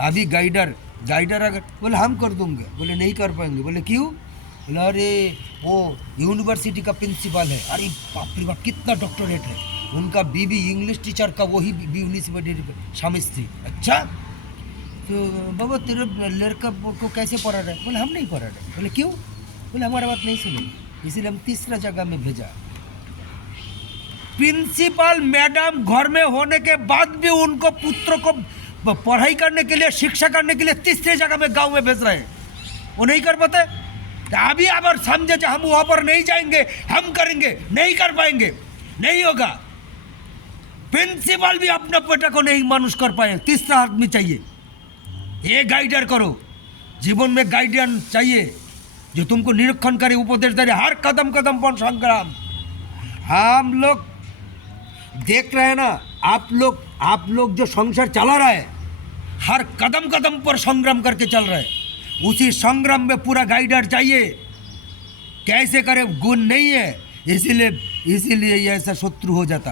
अभी guider guider अगर बोले हम कर दूंगे, बोले नहीं कर पाएंगे, बोले क्यों? बोले अरे वो यूनिवर्सिटी का प्रिंसिपल है, अरे बाप रे बाप कितना डॉक्टरेट है, उनका बीबी इंग्लिश टीचर का वही यूनिवर्सिटी स्वामी स्त्री। अच्छा तो बाबा तेरे लड़का को कैसे पढ़ा रहा है? बोले हम नहीं पढ़ा रहे। बोले क्यों? बोले हमारा बात नहीं सुने, इसीलिए हम तीसरा जगह में भेजा। प्रिंसिपल मैडम घर में होने के बाद भी उनको पुत्र को पढ़ाई करने के लिए, शिक्षा करने के लिए तीसरे जगह में गांव में भेज रहे हैं, वो नहीं कर पाते। अभी अगर समझे जो हम वहां पर नहीं जाएंगे, हम करेंगे, नहीं कर पाएंगे, नहीं होगा। प्रिंसिपल भी अपना बेटा को नहीं मानुष कर पाए, तीसरा आदमी चाहिए। ये गाइडर करो, जीवन में गाइडेंस चाहिए जो तुमको निरीक्षण करे, उपदेश दे, हर कदम कदम पर संग्राम। हम लोग देख रहे हैं ना, आप लोग जो संसार चला रहा है, हर कदम कदम पर संग्राम करके चल रहे हैं। उसी संग्राम में पूरा गाइडर चाहिए। कैसे करे गुण नहीं है, इसीलिए ये ऐसा शत्रु हो जाता,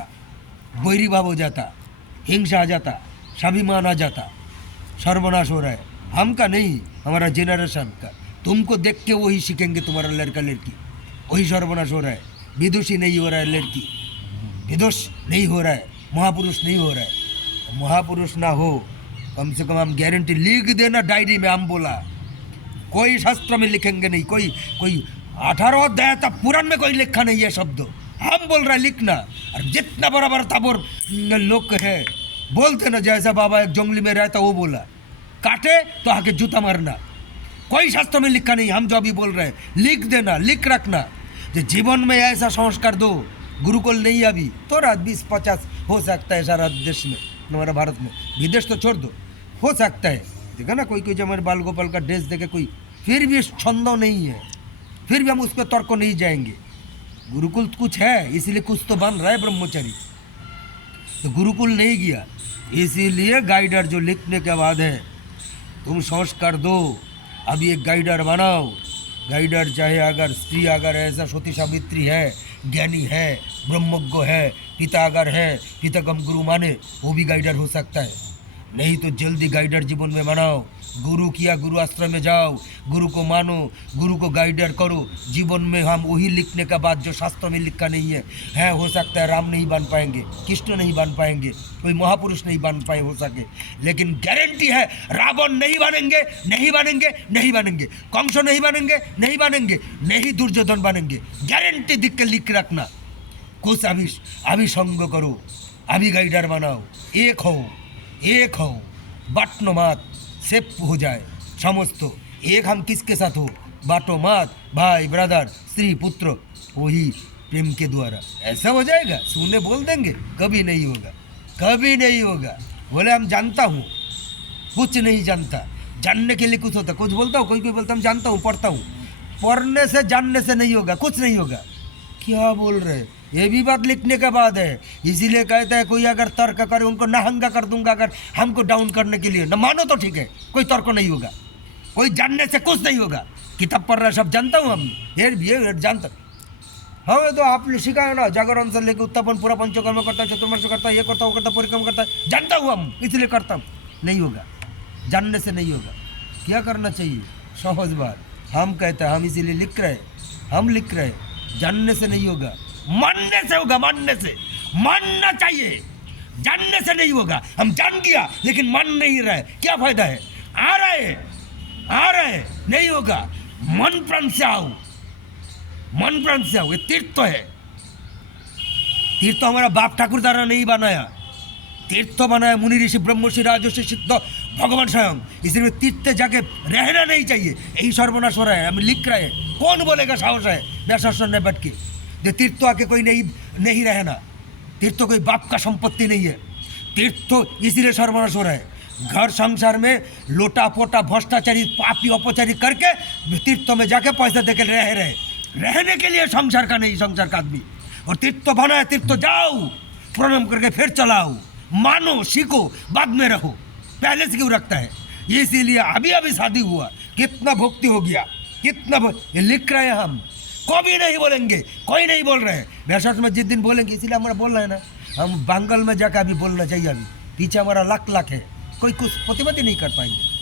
बैरी भाव हो जाता, हिंसा आ जाता, स्वाभिमान आ जाता, सर्वनाश हो रहा है। हम का नहीं, हमारा जेनरेशन का। तुमको देख के वही सीखेंगे, तुम्हारा लड़का लड़की, वही सर्वनाश हो रहा है। विदुषी नहीं हो रहा है, लड़की विदुष नहीं हो रहा है, महापुरुष नहीं हो रहा है। महापुरुष ना हो, कम से कम हम गारंटी लिख देना डायरी में। हम बोला कोई शास्त्र में लिखेंगे नहीं, कोई 18 अध्याय तक पुराण में कोई लिखा नहीं है शब्द, हम बोल रहे लिखना। और जितना बड़ा बड़ा ताबोर लोग है बोलते ना, जैसा बाबा एक जंगली में रहता वो बोला, काटे तो आके जूता मारना। कोई शास्त्र में लिखा नहीं, हम जो अभी बोल रहे हैं लिख देना, लिख रखना। जो जीवन में ऐसा संस्कार दो, गुरुकुल नहीं अभी तो रात 20-50 हो सकता है सारा देश में, हमारा भारत में, विदेश तो छोड़ दो, हो सकता है। देखा ना कोई जो हमारे बाल गोपाल का ड्रेस देखे कोई, फिर भी छंदो नहीं है, फिर भी हम उस पर तर्क नहीं जाएंगे। गुरुकुल कुछ है, इसीलिए कुछ तो बन रहा है ब्रह्मचारी, तो गुरुकुल नहीं गया। इसीलिए गाइडर जो लिखने के बाद है, तुम संस्कार दो, अभी एक गाइडर बनाओ। गाइडर चाहे अगर स्त्री अगर ऐसा सती सावित्री है, ज्ञानी है, ब्रह्मज्ञ है, पिता अगर है, पिता कम गुरु माने, वो भी गाइडर हो सकता है। नहीं तो जल्दी गाइडर जीवन में बनाओ। गुरु किया, गुरु आश्रम में जाओ, गुरु को मानो, गुरु को गाइडर करो। जीवन में हम वही लिखने का बाद जो शास्त्र में लिखा नहीं है, हो सकता है राम नहीं बन पाएंगे, कृष्ण नहीं बन पाएंगे, कोई महापुरुष नहीं बन पाए हो सके, लेकिन गारंटी है रावण नहीं बनेंगे, नहीं बनेंगे, नहीं बनेंगे, कंस नहीं बनेंगे, नहीं बनेंगे, नहीं दुर्योधन बनेंगे। गारंटी दिख के लिख रखना। कुछ अभी संग करो, अभी गाइडर बनाओ, एक हो, बाटनो मत, सेफ हो जाए समस्त। एक हम किसके साथ हो, बाटो मत, भाई ब्रदर स्त्री पुत्र, वही प्रेम के द्वारा ऐसा हो जाएगा। सुने बोल देंगे, कभी नहीं होगा, कभी नहीं होगा। बोले हम जानता हूँ, कुछ नहीं जानता, जानने के लिए कुछ होता, कुछ बोलता हूँ, कोई बोलता हम जानता हूँ, पढ़ता हूँ। पढ़ने से जानने से नहीं होगा, कुछ नहीं होगा। क्या बोल रहे, ये भी बात लिखने के बाद है। इसीलिए कहता है कोई अगर तर्क करे उनको नहंगा कर दूंगा, अगर हमको डाउन करने के लिए न मानो तो ठीक है, कोई तर्क नहीं होगा, कोई जानने से कुछ नहीं होगा। किताब पढ़ रहा सब जानता हूँ हम, ये जानता। हाँ तो आपने सिखाया ना, जागरण से लेकर उत्थापन पूरा पंचकर्म करता है, चतुर्मास करता है, ये करता है, वो करता है, परिक्रम करता है, जानता हूँ हम, इसलिए करता हूँ। नहीं होगा, जानने से नहीं होगा। क्या करना चाहिए, सहज बात। हम कहते हैं, हम इसीलिए लिख रहे, हम लिख रहे, जानने से नहीं होगा, मानने से होगा। मानने से, मानना चाहिए, जानने से नहीं होगा। हम जान गया लेकिन मान नहीं रहे, क्या फायदा है? आ रहे नहीं होगा। मन प्राण से आओ, मन प्राण से आओ। ये तीर्थ तो है, तीर्थ हमारा बाप ठाकुर द्वारा नहीं बनाया, तीर्थ बनाया मुनि ऋषि ब्रह्मर्षि राजर्षि सिद्ध भगवान स्वयं। इसलिए तीर्थ जाके रहना नहीं चाहिए। यही सर्वनाश हो रहा है, हम लिख रहे हैं। कौन बोलेगा साहस है व्यासन ने बैठ के जो तीर्थ आके कोई नहीं रहना। तीर्थ कोई बाप का संपत्ति नहीं है। तीर्थ इसीलिए सर्वनाश हो रहा है। घर संसार में लोटा पोटा भ्रष्टाचारी पापी अपचारी करके तीर्थ में जाके पैसा देके रहने के लिए संसार का नहीं, संसार का आदमी। और तीर्थ बना है, तीर्थ जाओ, प्रणाम करके फिर चलाओ, मानो, सीखो, बाद में रहो। पहले से क्यों रखता है? इसीलिए अभी शादी हुआ, कितना भक्ति हो गया, कितना ये लिख रहे हैं हम। कभी नहीं बोलेंगे, कोई नहीं बोल रहे हैं। वैशाख में जिस दिन बोलेंगे, इसीलिए हमारा बोल रहे हैं ना, हम बंगाल में जाकर अभी बोलना चाहिए। अभी पीछे हमारा लाख है, कोई कुछ प्रतिबद्ध नहीं कर पाएंगे।